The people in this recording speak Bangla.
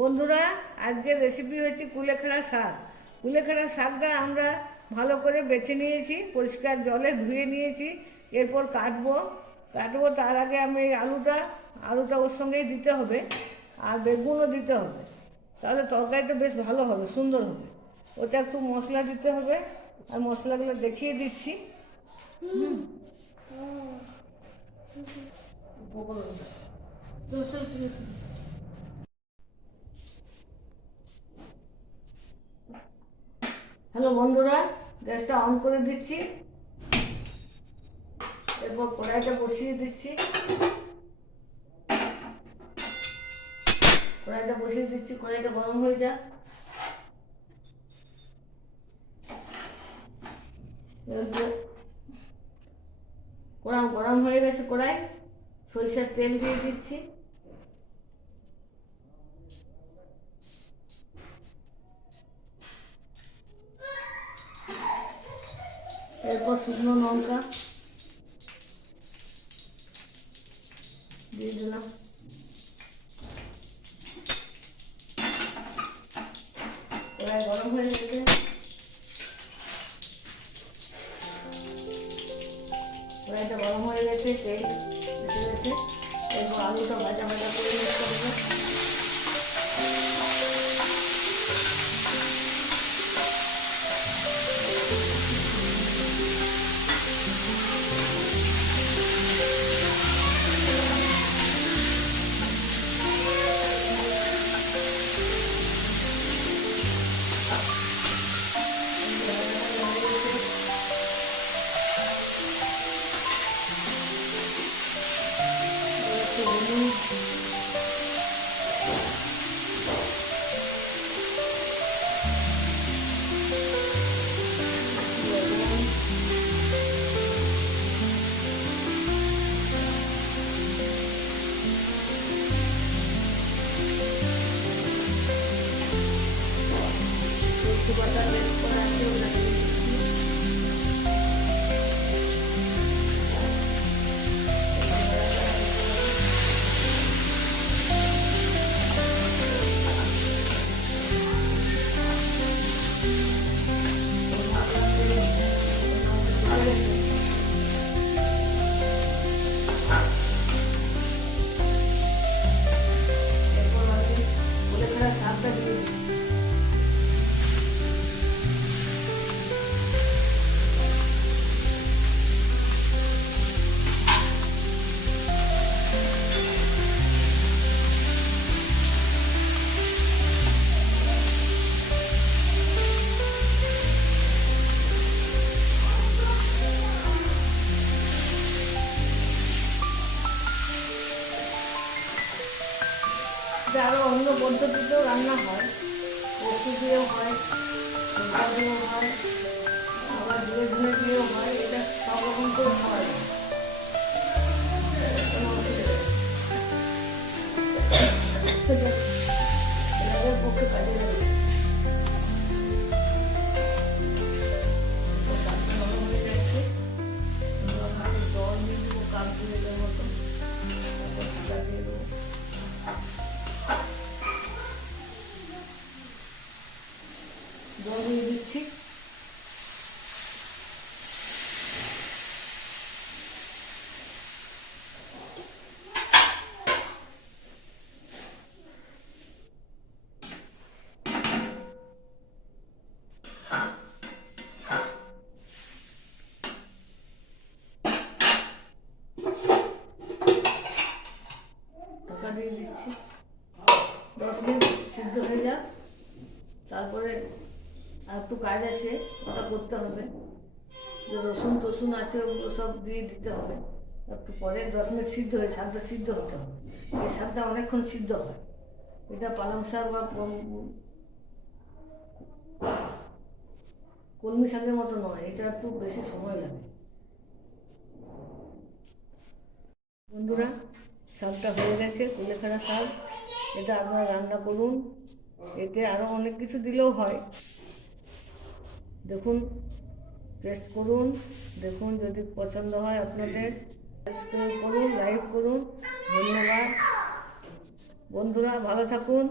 বন্ধুরা, আজকের রেসিপি হচ্ছে কুলেখাড়া শাক। কুলেখাড়া শাকটা আমরা ভালো করে বেছে নিয়েছি, পরিষ্কার জলে ধুয়ে নিয়েছি। এরপর কাটবো। তার আগে আমি আলুটা ওর সঙ্গেই দিতে হবে, আর বেগুনও দিতে হবে। তাহলে তরকারিটা বেশ ভালো হবে, সুন্দর হবে। ওটা একটু মশলা দিতে হবে, আর মশলাগুলো দেখিয়ে দিচ্ছি। উপকরণটা হ্যালো বন্ধুরা, গ্যাসটা অন করে দিচ্ছি। এরপর কড়াইটা বসিয়ে দিচ্ছি। কড়াইটা গরম হয়ে যাক। গরম হয়ে গেছে কড়াই। সরিষার তেল দিয়ে দিচ্ছি। এরপর শুকনো লঙ্কা দিয়ে দিলাম। কড়াই গরম হয়ে গেছে। কড়াইটা গরম হয়ে গেছে, তেল এসে গেছে। এরপর আলুটা ভাজা ভাজা করে মিক্স করবো। আরও অন্য পদ্ধতিতেও রান্না হয়, কচু দিয়েও হয়, শসা দিয়েও হয়, আবার ধুয়ে দিয়েও হয়। এটা সব রকম করে খাওয়া যায়। এদের পক্ষে কাজে লাগে। জল দিয়ে দেবো, কাপ দিয়ে দেওয়ার মতো। দিয়ে দেবো। জল দিয়ে দিচ্ছি। ঢাকা দিয়ে দিচ্ছি। 10 মিনিট সিদ্ধ হয়ে যাক। তারপরে আর একটু কাজ আছে, ওটা করতে হবে। যে রসুন টসুন আছে ওগুলো সব দিয়ে দিতে হবে। একটু পরে 10 মিনিট সিদ্ধ হয়ে শাকটা সিদ্ধ হতে হবে। এই শাকটা অনেকক্ষণ সিদ্ধ হয়। এটা পালং শাক বা কলমি শাকের মতো নয়, এটা একটু বেশি সময় লাগে। বন্ধুরা, শাকটা হয়ে গেছে, কুলেখাড়া শাক। এটা আপনারা রান্না করুন। এতে আরও অনেক কিছু দিলেও হয়। দেখুন, টেস্ট করুন, দেখুন যদি পছন্দ হয় আপনাদের। সাবস্ক্রাইব করুন, লাইক করুন। ধন্যবাদ বন্ধুরা, ভালো থাকুন।